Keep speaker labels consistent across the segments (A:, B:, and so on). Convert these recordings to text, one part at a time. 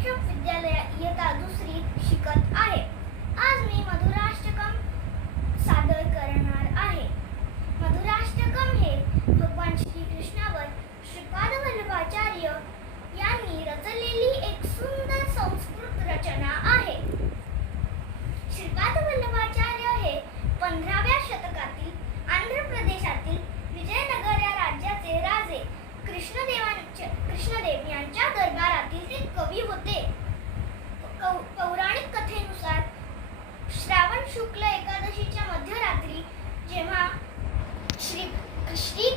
A: विद्यालय विद्यालयात इयत्ता दुसरी शिकत आहे. आज मी मधुरा Shri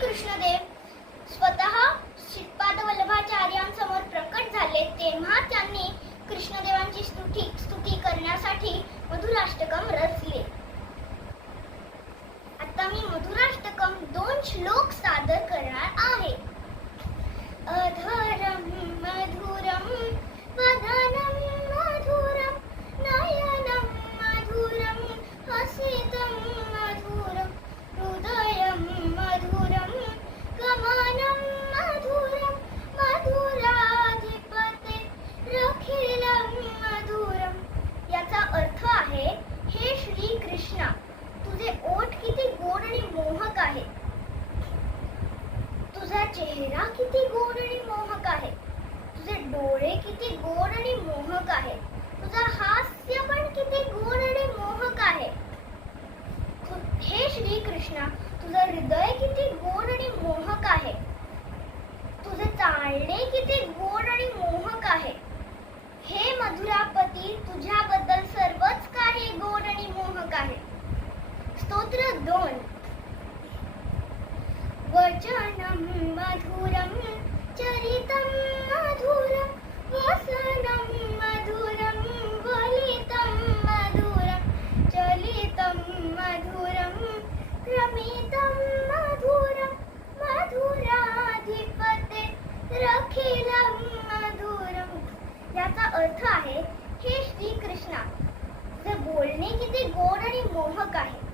A: चेहरा किती गोड आणि मोहक आहे. तुझे डोळे किती गोड आणि मोहक आहे. तुझा हास्य पण किती गोड आणि मोहक आहे. हे श्री कृष्णा तुझं हृदय किती गोड आणि मोहक आहे. तुझे चालणे किती गोड आणि मोहक आहे. हे मधुरा अर्थ आहे हे श्री कृष्णा जे बोलणे किती गोड आणि मोहक आहे